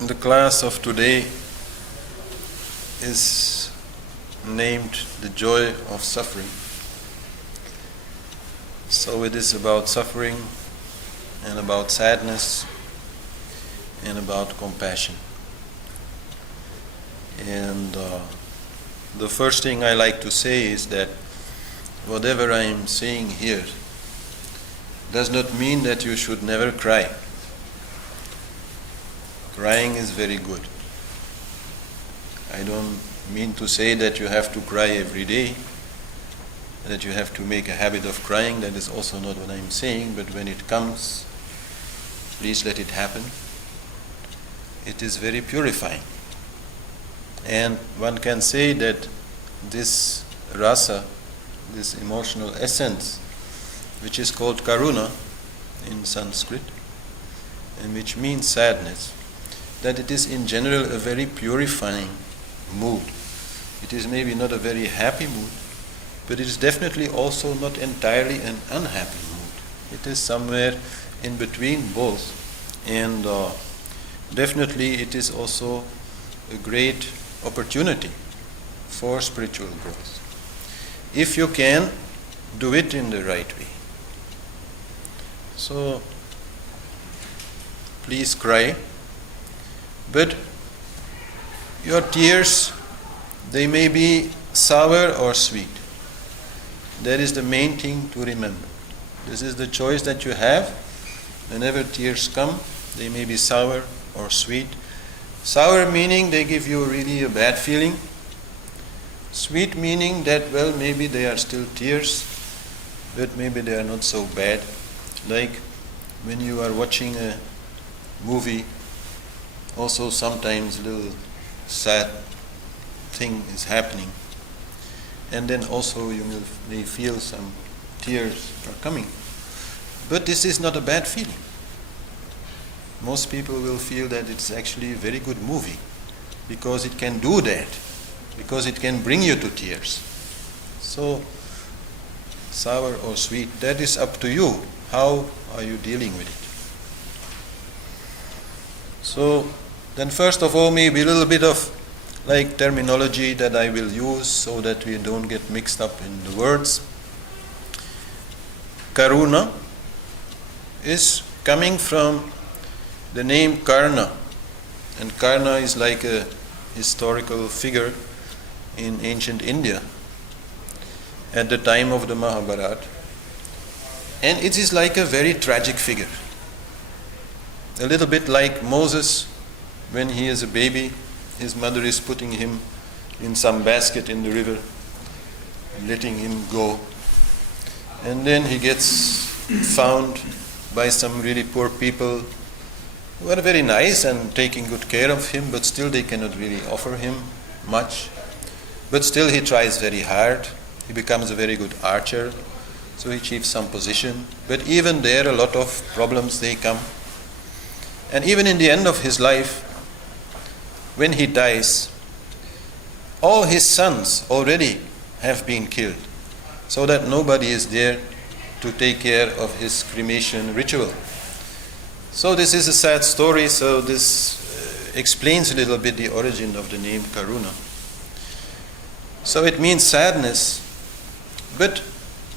The class of today is named The Joy of Suffering. So it is about suffering and about sadness and about compassion. And the first thing I like to say is that whatever I am saying here does not mean that you should never cry. Crying is very good. I don't mean to say that you have to cry every day, that you have to make a habit of crying. That is also not what I'm saying, but when it comes, please let it happen. It is very purifying. And one can say that this rasa, this emotional essence, which is called karuna in Sanskrit, and which means sadness, that it is in general a very purifying mood. It is maybe not a very happy mood, but it is definitely also not entirely an unhappy mood. It is somewhere in between both, and definitely it is also a great opportunity for spiritual growth, if you can do it in the right way. So, please cry, but your tears, they may be sour or sweet. That is the main thing to remember. This is the choice that you have. Whenever tears come, they may be sour or sweet. Sour meaning they give you really a bad feeling. Sweet meaning that, well, maybe they are still tears, but maybe they are not so bad. Like when you are watching a movie, also sometimes a little sad thing is happening, and then also you may feel some tears are coming. But this is not a bad feeling. Most people will feel that it's actually a very good movie, because it can do that, because it can bring you to tears. So, sour or sweet, that is up to you. How are you dealing with it? So, then first of all, maybe a little bit of like terminology that I will use so that we don't get mixed up in the words. Karuna is coming from the name Karna, and Karna is like a historical figure in ancient India at the time of the Mahabharata, and it is like a very tragic figure. A little bit like Moses, when he is a baby, his mother is putting him in some basket in the river, letting him go. And then he gets found by some really poor people who are very nice and taking good care of him, but still they cannot really offer him much. But still he tries very hard. He becomes a very good archer, so he achieves some position. But even there, a lot of problems, they come. And even in the end of his life, when he dies, all his sons already have been killed, so that nobody is there to take care of his cremation ritual. So this is a sad story, so this explains a little bit the origin of the name Karuna. So it means sadness, but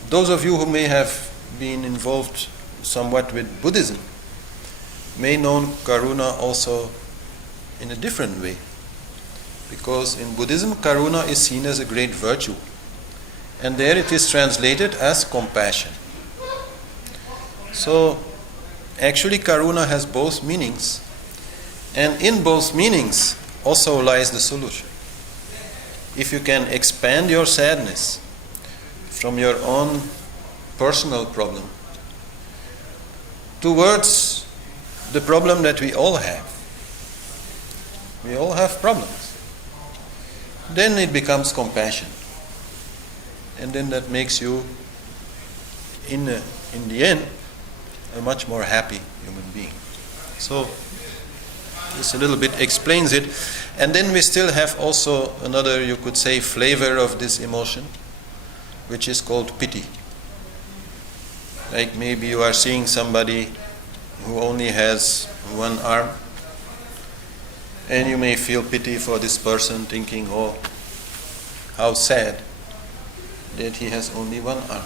those of you who may have been involved somewhat with Buddhism may know Karuna also in a different way, because in Buddhism Karuna is seen as a great virtue, and there it is translated as compassion. So actually Karuna has both meanings, and in both meanings also lies the solution. If you can expand your sadness from your own personal problem towards the problem that we all have. We all have problems. Then it becomes compassion. And then that makes you, in the end, a much more happy human being. So, this a little bit explains it. And then we still have also another, you could say, flavor of this emotion, which is called pity. Like maybe you are seeing somebody who only has one arm, And you may feel pity for this person, thinking, oh, how sad that he has only one arm.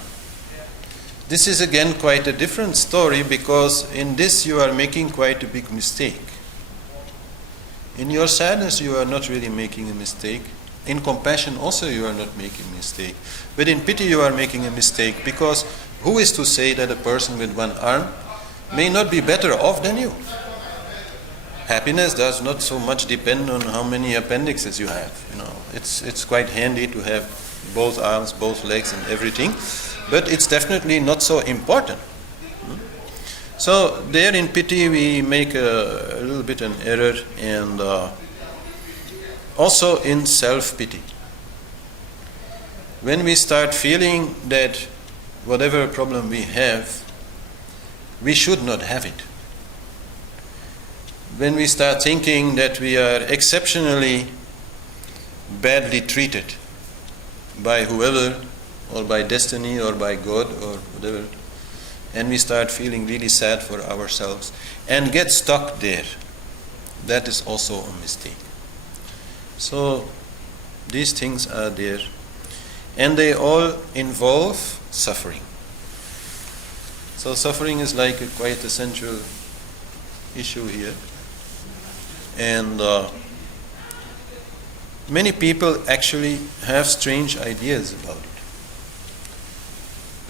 This is again quite a different story, because in this you are making quite a big mistake. In your sadness you are not really making a mistake. In compassion also you are not making a mistake. But in pity you are making a mistake, because who is to say that a person with one arm may not be better off than you? Happiness does not so much depend on how many appendixes you have. It's quite handy to have both arms, both legs and everything, but it's definitely not so important. So there in pity we make a little bit an error, and also in self-pity. When we start feeling that whatever problem we have, we should not have it. When we start thinking that we are exceptionally badly treated by whoever, or by destiny, or by God, or whatever, and we start feeling really sad for ourselves and get stuck there, that is also a mistake. So these things are there, and they all involve suffering. So suffering is like a quite essential issue here. And many people actually have strange ideas about it.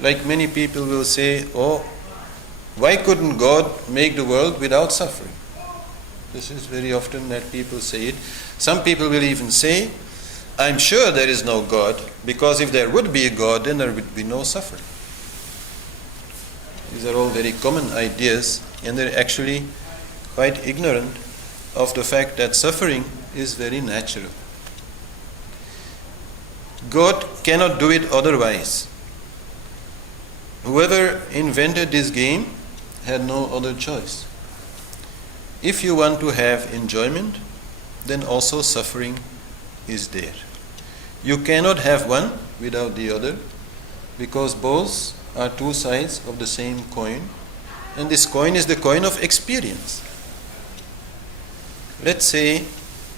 Like many people will say, oh, why couldn't God make the world without suffering? This is very often that people say it. Some people will even say, I'm sure there is no God, because if there would be a God, then there would be no suffering. These are all very common ideas, and they're actually quite ignorant of the fact that suffering is very natural. God cannot do it otherwise. Whoever invented this game had no other choice. If you want to have enjoyment, then also suffering is there. You cannot have one without the other, because both are two sides of the same coin, and this coin is the coin of experience. Let's say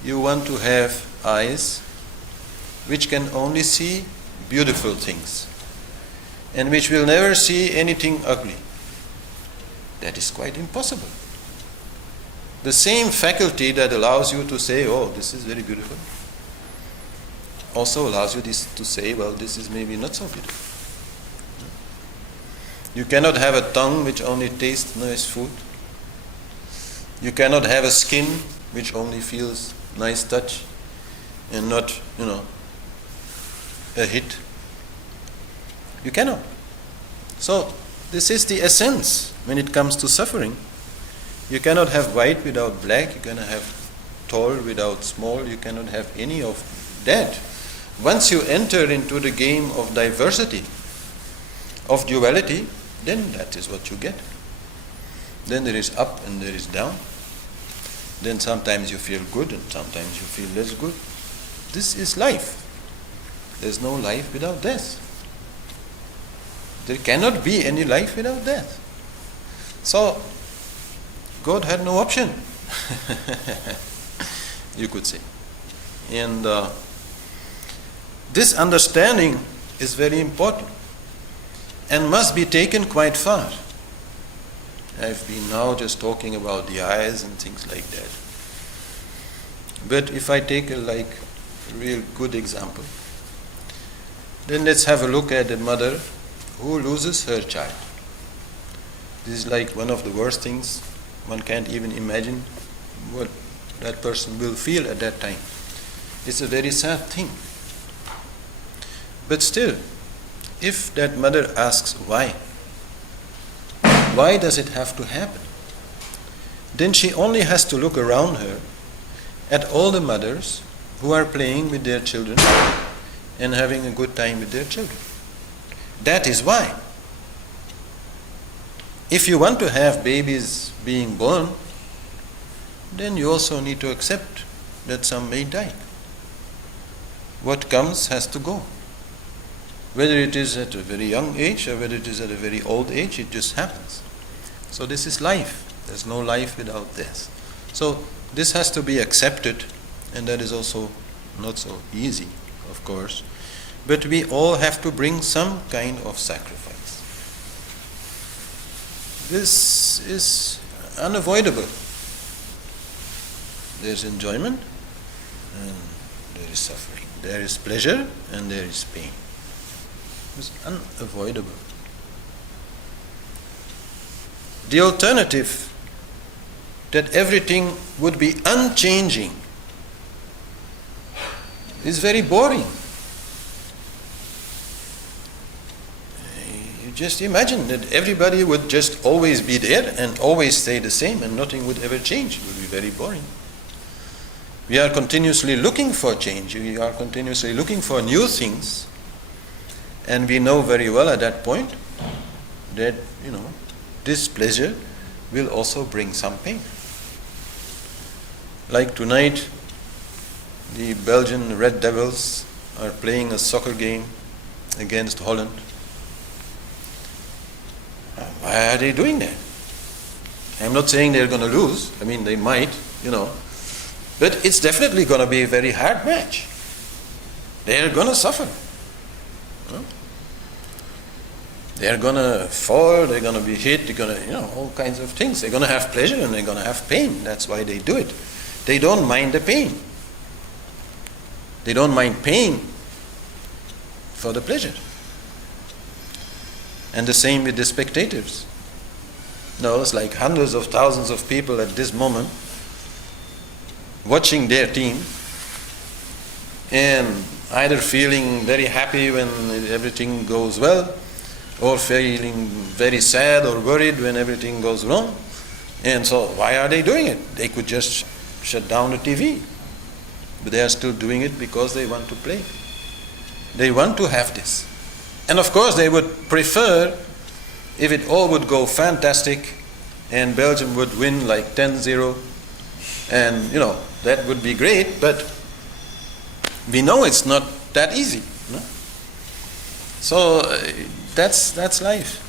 you want to have eyes which can only see beautiful things and which will never see anything ugly. That is quite impossible. The same faculty that allows you to say, oh, this is very beautiful, also allows you to say, well, this is maybe not so beautiful. You cannot have a tongue which only tastes nice food. You cannot have a skin which only feels nice touch and not, a hit. You cannot. So this is the essence when it comes to suffering. You cannot have white without black. You cannot have tall without small. You cannot have any of that. Once you enter into the game of diversity, of duality, then that is what you get. Then there is up and there is down. Then sometimes you feel good and sometimes you feel less good. This is life. There's no life without death. There cannot be any life without death. So, God had no option, you could say. And this understanding is very important and must be taken quite far. I've been now just talking about the eyes and things like that. But if I take a real good example, then let's have a look at a mother who loses her child. This is like one of the worst things. One can't even imagine what that person will feel at that time. It's a very sad thing. But still, if that mother asks why does it have to happen? Then she only has to look around her at all the mothers who are playing with their children and having a good time with their children. That is why. If you want to have babies being born, then you also need to accept that some may die. What comes has to go. Whether it is at a very young age or whether it is at a very old age, it just happens. So this is life. There's no life without death. So this has to be accepted, and that is also not so easy, of course. But we all have to bring some kind of sacrifice. This is unavoidable. There is enjoyment and there is suffering. There is pleasure and there is pain. It's unavoidable. The alternative, that everything would be unchanging, is very boring. You just imagine that everybody would just always be there and always stay the same and nothing would ever change. It would be very boring. We are continuously looking for change. We are continuously looking for new things. And we know very well at that point that, this pleasure will also bring some pain. Like tonight, the Belgian Red Devils are playing a soccer game against Holland. Why are they doing that? I'm not saying they're going to lose. I mean, they might, But it's definitely going to be a very hard match. They're going to suffer. They're going to fall, they're going to be hit, they're going to, all kinds of things. They're going to have pleasure and they're going to have pain. That's why they do it. They don't mind the pain. They don't mind paying for the pleasure. And the same with the spectators. It's like hundreds of thousands of people at this moment watching their team and either feeling very happy when everything goes well, or feeling very sad or worried when everything goes wrong. And so why are they doing it? They could just shut down the TV. But they are still doing it because they want to play. They want to have this. And of course they would prefer if it all would go fantastic and Belgium would win like 10-0 and that would be great, but we know it's not that easy. So that's life.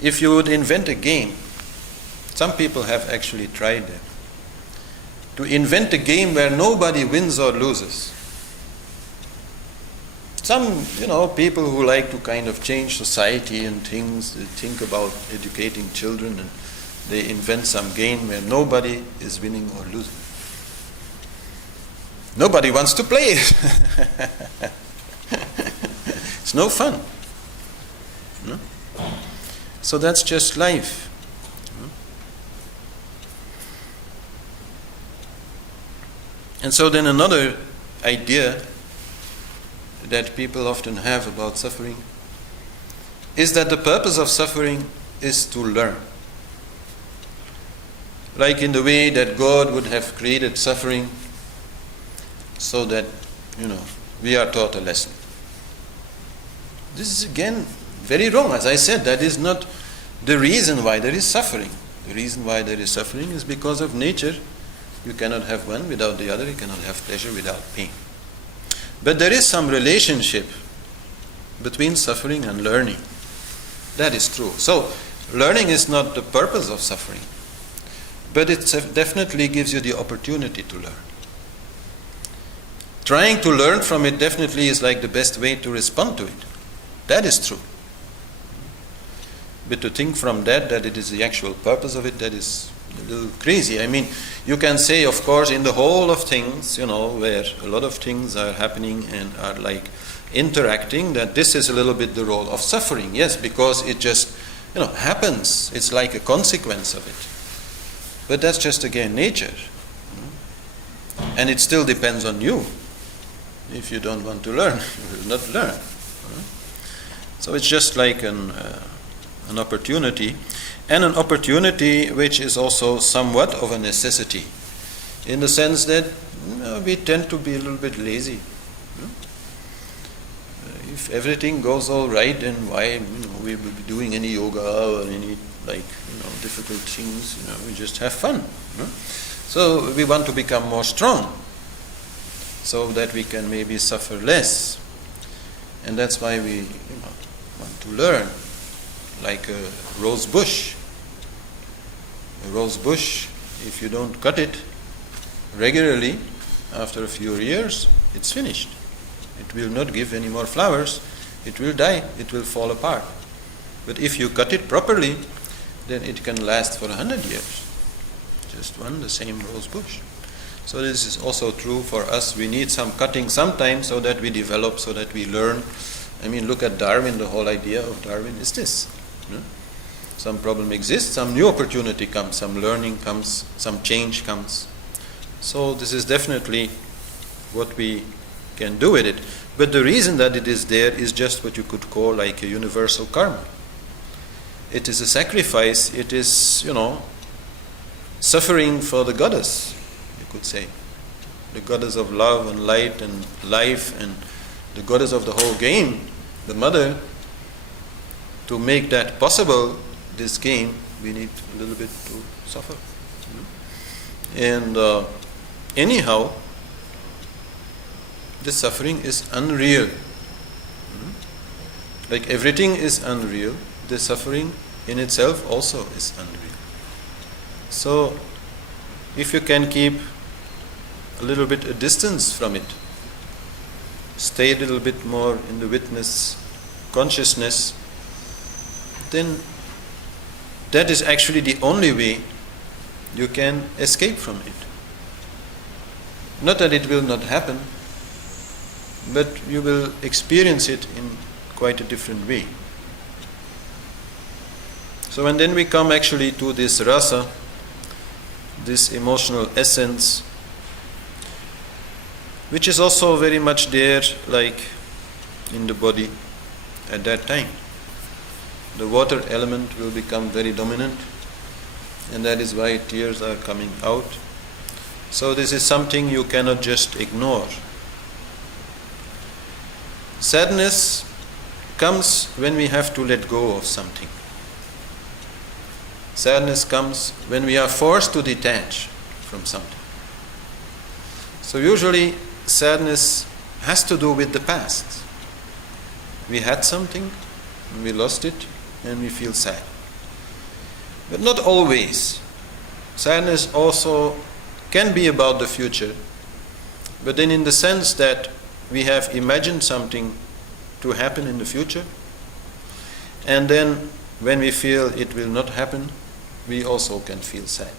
If you would invent a game, some people have actually tried that, to invent a game where nobody wins or loses. Some, people who like to kind of change society and things, they think about educating children, and they invent some game where nobody is winning or losing. Nobody wants to play it. It's no fun. No? So that's just life. And so then another idea that people often have about suffering is that the purpose of suffering is to learn. Like in the way that God would have created suffering so that, we are taught a lesson. This is again very wrong. As I said, that is not the reason why there is suffering. The reason why there is suffering is because of nature. You cannot have one without the other. You cannot have pleasure without pain. But there is some relationship between suffering and learning. That is true. So, learning is not the purpose of suffering, but it definitely gives you the opportunity to learn. Trying to learn from it definitely is like the best way to respond to it. That is true. But to think from that it is the actual purpose of it, that is a little crazy. I mean, you can say, of course, in the whole of things, where a lot of things are happening and are like interacting, that this is a little bit the role of suffering. Yes, because it just, happens. It's like a consequence of it. But that's just, again, nature. And it still depends on you. If you don't want to learn, you will not learn. So it's just like an opportunity, and an opportunity which is also somewhat of a necessity, in the sense that we tend to be a little bit lazy. If everything goes all right, then why we will be doing any yoga or any difficult things? We just have fun. So we want to become more strong, so that we can maybe suffer less, and that's why we want to learn, like a rose bush. A rose bush, if you don't cut it regularly, after a few years, it's finished. It will not give any more flowers. It will die. It will fall apart. But if you cut it properly, then it can last for 100 years. Just one, the same rose bush. So this is also true for us. We need some cutting sometimes so that we develop, so that we learn. I mean, look at Darwin. The whole idea of Darwin is this. Some problem exists, some new opportunity comes, some learning comes, some change comes. So this is definitely what we can do with it. But the reason that it is there is just what you could call like a universal karma. It is a sacrifice. It is, suffering for the goddess, you could say. The goddess of love and light and life and the goddess of the whole game, the mother. To make that possible, this game, we need a little bit to suffer. And anyhow, the suffering is unreal. Like everything is unreal, the suffering in itself also is unreal. So, if you can keep a little bit a distance from it, stay a little bit more in the witness consciousness, then that is actually the only way you can escape from it. Not that it will not happen, but you will experience it in quite a different way. So and then we come actually to this rasa, this emotional essence, which is also very much there, like in the body at that time. The water element will become very dominant, and that is why tears are coming out. So this is something you cannot just ignore. Sadness comes when we have to let go of something. Sadness comes when we are forced to detach from something. So usually sadness has to do with the past. We had something, and we lost it, and we feel sad. But not always. Sadness also can be about the future, but then in the sense that we have imagined something to happen in the future, and then when we feel it will not happen, we also can feel sad.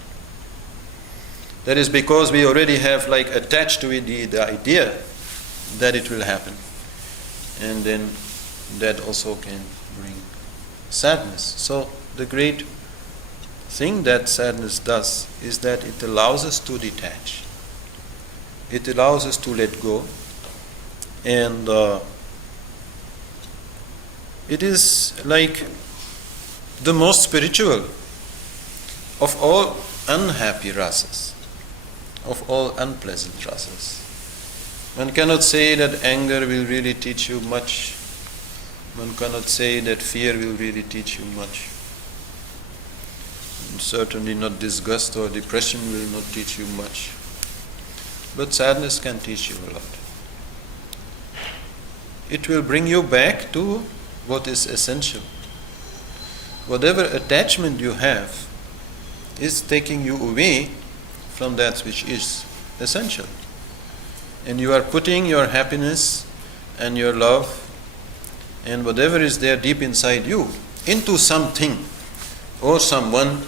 That is because we already have like attached to it the idea that it will happen, and then that also can bring sadness. So the great thing that sadness does is that it allows us to detach. It allows us to let go, and it is like the most spiritual of all unhappy rasas, of all unpleasant rasas. One cannot say that anger will really teach you much. One cannot say that fear will really teach you much. And certainly not disgust or depression will not teach you much. But sadness can teach you a lot. It will bring you back to what is essential. Whatever attachment you have is taking you away from that which is essential. And you are putting your happiness and your love and whatever is there deep inside you into something or someone,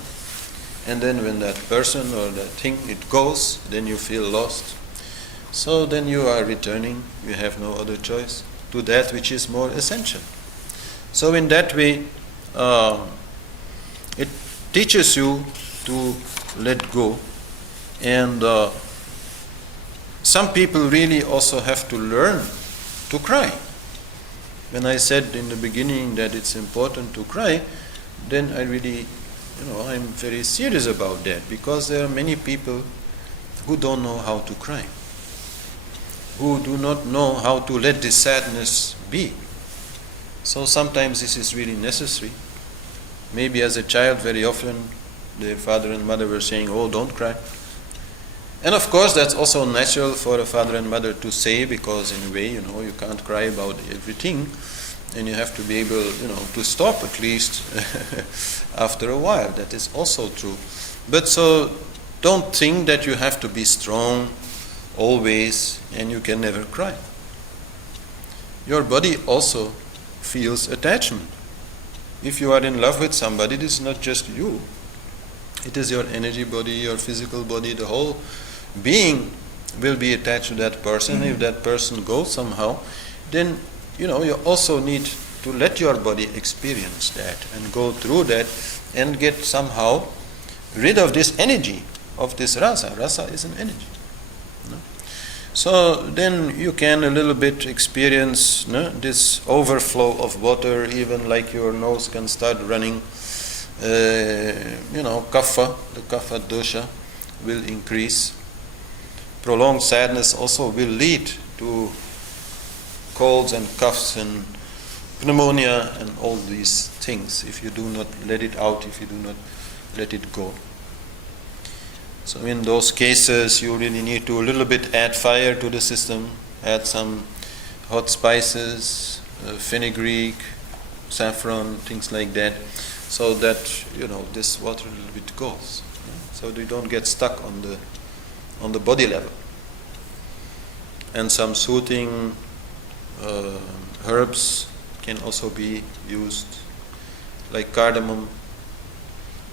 and then when that person or that thing, it goes, then you feel lost. So then you are returning, you have no other choice, to that which is more essential. So in that way, it teaches you to let go. And some people really also have to learn to cry. When I said in the beginning that it's important to cry, then I really, I'm very serious about that, because there are many people who don't know how to cry, who do not know how to let this sadness be. So sometimes this is really necessary. Maybe as a child, very often, their father and mother were saying, "Oh, don't cry." And of course, that's also natural for a father and mother to say, because in a way, you can't cry about everything. and you have to be able, to stop at least after a while. That is also true. But so don't think that you have to be strong always and you can never cry. Your body also feels attachment. If you are in love with somebody, it is not just you. It is your energy body, your physical body, the whole being will be attached to that person. If that person goes somehow, then you also need to let your body experience that and go through that and get somehow rid of this energy, of this rasa. Rasa is an energy. So then you can a little bit experience this overflow of water, even like your nose can start running. Kapha, the kapha dosha will increase. Prolonged sadness also will lead to colds and coughs and pneumonia and all these things if you do not let it out, if you do not let it go. So in those cases you really need to a little bit add fire to the system, add some hot spices, fenugreek, saffron, things like that, so that this water a little bit goes, so you don't get stuck on the body level. And some soothing herbs can also be used, like cardamom.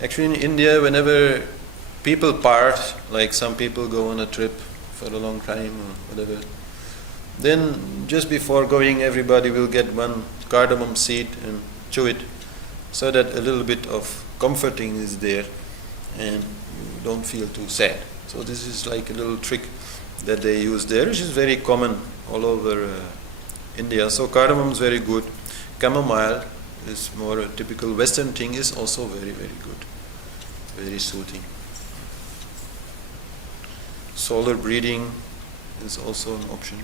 Actually in India, whenever people part, like some people go on a trip for a long time or whatever, then just before going everybody will get one cardamom seed and chew it, so that a little bit of comforting is there and you don't feel too sad. So this is like a little trick that they use there, which is very common all over India. So cardamom is very good. Chamomile is more a typical Western thing, is also very, very good, very soothing. Solar breathing is also an option.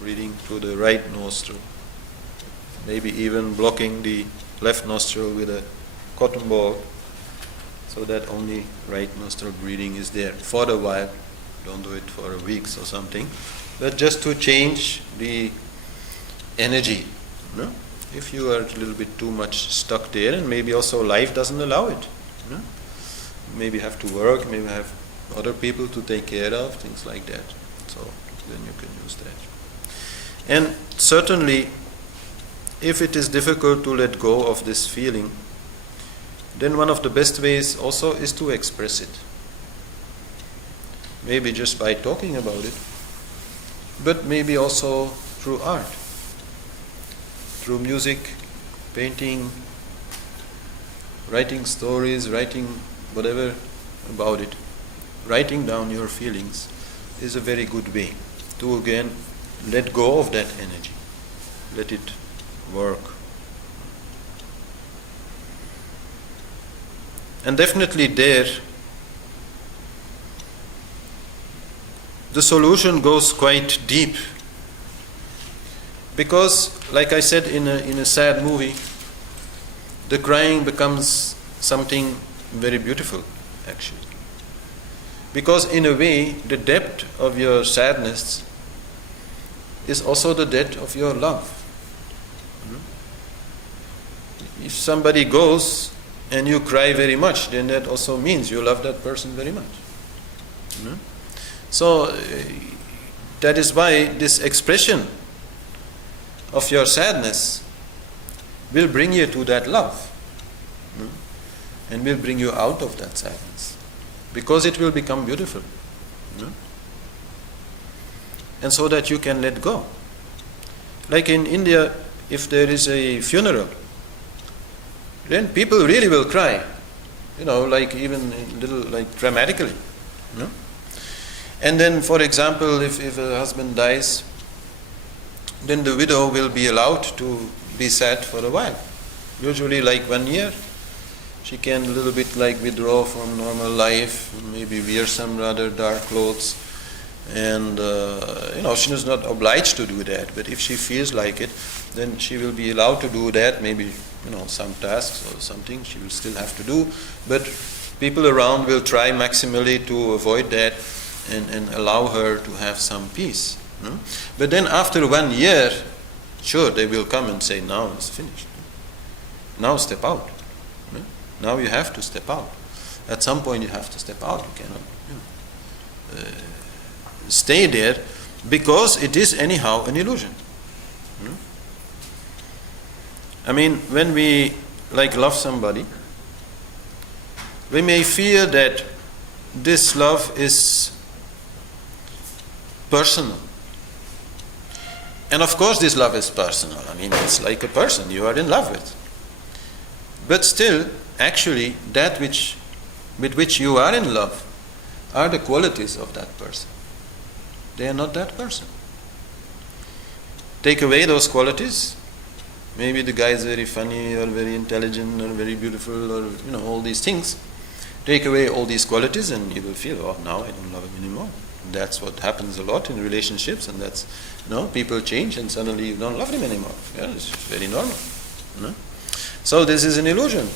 Breathing through the right nostril, maybe even blocking the left nostril with a cotton ball, so that only right nostril breathing is there for a while. Don't do it for a week or something, but just to change the energy. If you are a little bit too much stuck there, and maybe also life doesn't allow it. Maybe have to work, maybe have other people to take care of, things like that. So then you can use that. And certainly, if it is difficult to let go of this feeling, then one of the best ways also is to express it. Maybe just by talking about it, but maybe also through art, through music, painting, writing stories, writing whatever about it. Writing down your feelings is a very good way to again let go of that energy, let it work. And definitely there, the solution goes quite deep, because, like I said, in a sad movie, the crying becomes something very beautiful, actually. Because in a way, the depth of your sadness is also the depth of your love. If somebody goes and you cry very much, then that also means you love that person very much. So that is why this expression of your sadness will bring you to that love, and will bring you out of that sadness, because it will become beautiful. And so that you can let go. Like in India, if there is a funeral, then people really will cry, like even a little, like dramatically. And then, for example, if a husband dies, then the widow will be allowed to be sad for a while, usually like 1 year. She can a little bit like withdraw from normal life, maybe wear some rather dark clothes, and she is not obliged to do that, but if she feels like it, then she will be allowed to do that. Maybe some tasks or something she will still have to do, but people around will try maximally to avoid that and allow her to have some peace. But then after 1 year, Sure, they will come and say, now it's finished. Now step out. Now you have to step out. At some point you have to step out. You cannot stay there, because it is anyhow an illusion. I mean, when we love somebody, we may fear that this love is personal. And of course this love is personal. I mean, it's like a person you are in love with. But still, actually, that with which you are in love are the qualities of that person. They are not that person. Take away those qualities, maybe the guy is very funny or very intelligent or very beautiful or all these things. Take away all these qualities and you will feel, oh, now I don't love him anymore. That's what happens a lot in relationships, and that's, people change and suddenly you don't love him anymore. Yeah, it's very normal. So this is an illusion.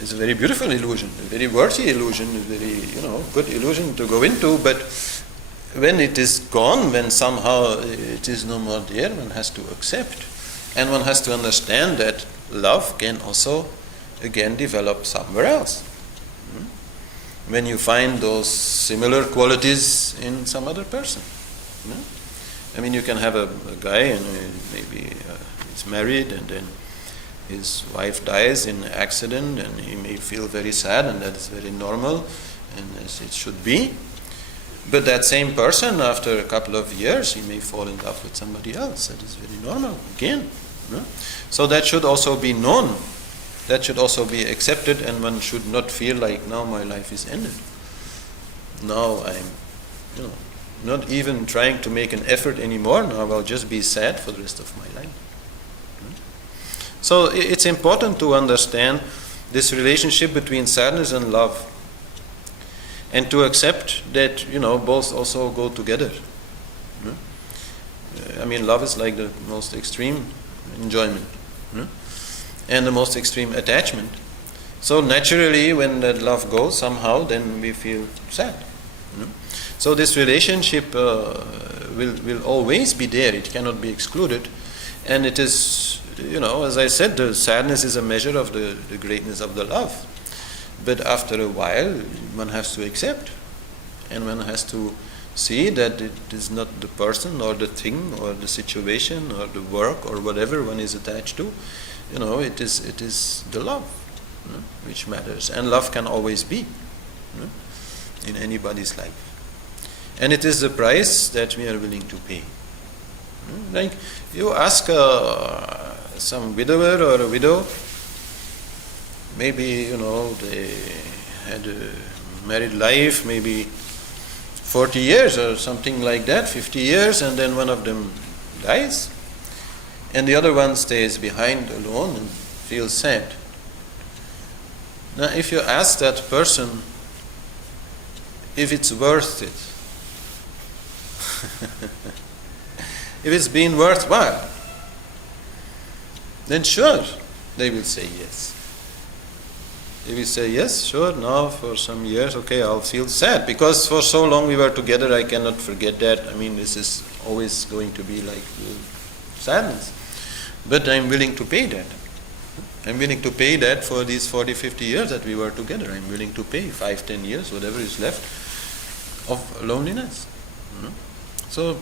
It's a very beautiful illusion, a very worthy illusion, a very, good illusion to go into, but when it is gone, when somehow it is no more there, one has to accept, and one has to understand that love can also again develop somewhere else. When you find those similar qualities in some other person. I mean, you can have a guy and maybe he's married and then his wife dies in an accident and he may feel very sad, and that is very normal and as it should be. But that same person, after a couple of years, he may fall in love with somebody else. That is very normal again. So that should also be known. That should also be accepted, and one should not feel like, now my life is ended. Now I'm, not even trying to make an effort anymore. Now I'll just be sad for the rest of my life. So it's important to understand this relationship between sadness and love, and to accept that, both also go together. I mean, love is like the most extreme enjoyment. And the most extreme attachment. So naturally, when that love goes somehow, then we feel sad. So this relationship will always be there. It cannot be excluded. And it is, as I said, the sadness is a measure of the greatness of the love. But after a while, one has to accept. And one has to see that it is not the person or the thing or the situation or the work or whatever one is attached to. It is the love which matters, and love can always be in anybody's life, and it is the price that we are willing to pay. Like you ask some widower or a widow, maybe they had a married life, maybe 40 years or something like that, 50 years, and then one of them dies. And the other one stays behind alone and feels sad. Now, if you ask that person if it's worth it, if it's been worthwhile, then sure, they will say yes. They will say, yes, sure, now for some years, okay, I'll feel sad, because for so long we were together, I cannot forget that. I mean, this is always going to be like sadness. But I'm willing to pay that. I'm willing to pay that for these 40, 50 years that we were together. I'm willing to pay 5, 10 years, whatever is left of loneliness. So,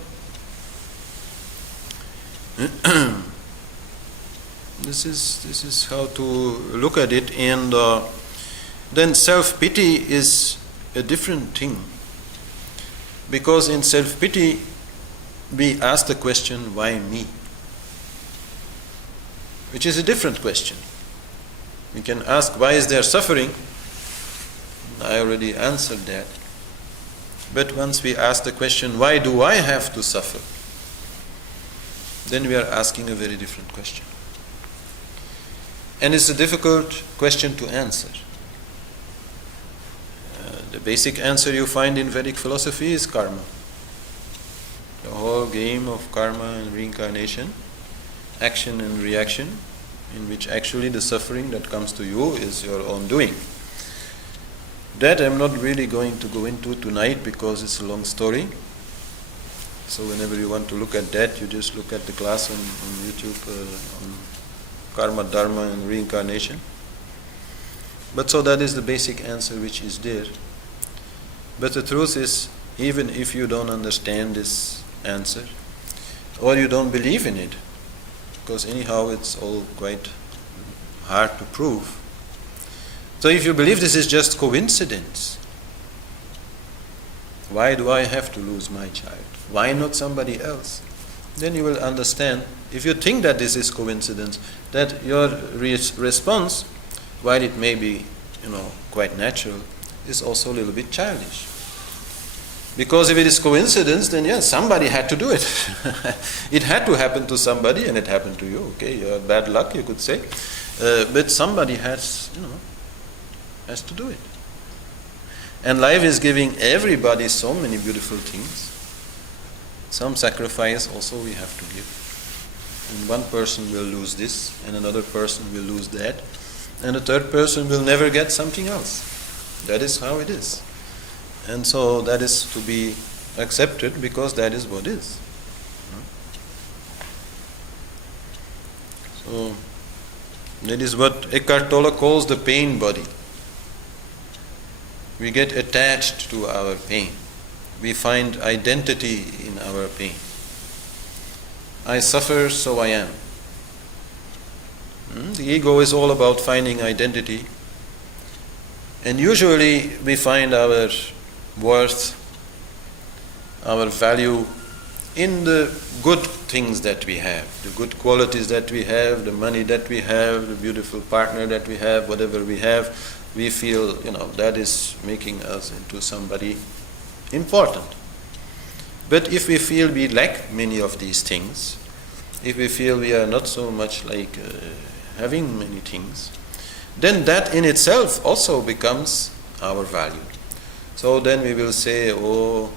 this is how to look at it. And then self-pity is a different thing. Because in self-pity, we ask the question, why me? Which is a different question. We can ask, why is there suffering? I already answered that. But once we ask the question, why do I have to suffer? Then we are asking a very different question. And it's a difficult question to answer. The basic answer you find in Vedic philosophy is karma. The whole game of karma and reincarnation, action and reaction, in which actually the suffering that comes to you is your own doing. That I'm not really going to go into tonight because it's a long story. So whenever you want to look at that, you just look at the class on YouTube on karma, dharma and reincarnation. But so that is the basic answer which is there. But the truth is, even if you don't understand this answer, or you don't believe in it, because anyhow it's all quite hard to prove. So if you believe this is just coincidence, why do I have to lose my child? Why not somebody else? Then you will understand, if you think that this is coincidence, that your response, while it may be, quite natural, is also a little bit childish. Because if it is coincidence, then yes, somebody had to do it. It had to happen to somebody, and it happened to you. Okay, you have bad luck, you could say, but somebody has to do it. And life is giving everybody so many beautiful things. Some sacrifice also we have to give. And one person will lose this, and another person will lose that, and a third person will never get something else. That is how it is. And so that is to be accepted, because that is what is. So that is what Eckhart Tolle calls the pain body. We get attached to our pain. We find identity in our pain. I suffer, so I am. The ego is all about finding identity. And usually we find our worth, our value in the good things that we have, the good qualities that we have, the money that we have, the beautiful partner that we have, whatever we have. We feel, that is making us into somebody important. But if we feel we lack many of these things, if we feel we are not so much like having many things, then that in itself also becomes our value. So then we will say, oh,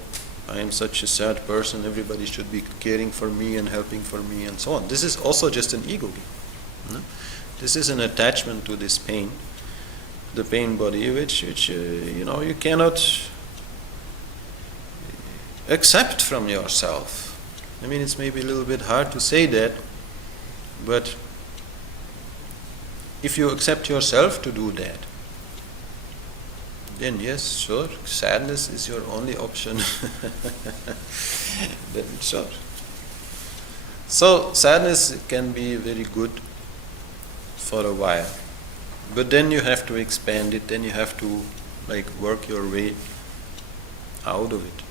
I am such a sad person, everybody should be caring for me and helping for me and so on. This is also just an ego game. This is an attachment to this pain, the pain body, which you cannot accept from yourself. I mean, it's maybe a little bit hard to say that, but if you accept yourself to do that, then yes, sure, sadness is your only option. Then sure. So sadness can be very good for a while, but then you have to expand it, then you have to work your way out of it,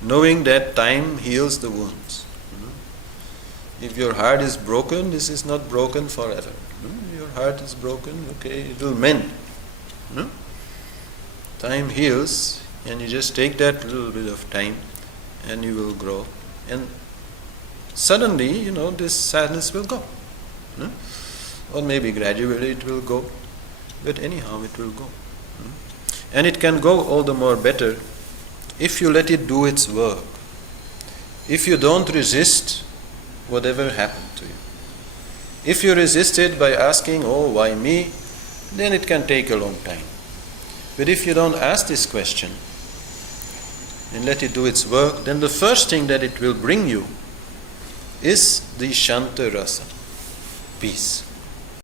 knowing that time heals the wounds. If your heart is broken, this is not broken forever. Your heart is broken, okay, it will mend. Time heals, and you just take that little bit of time and you will grow, and suddenly this sadness will go, or maybe gradually it will go, but anyhow it will go. And it can go all the more better if you let it do its work, if you don't resist whatever happened to you. If you resist it by asking, oh, why me, then it can take a long time. But if you don't ask this question and let it do its work, then the first thing that it will bring you is the Shanta Rasa, peace.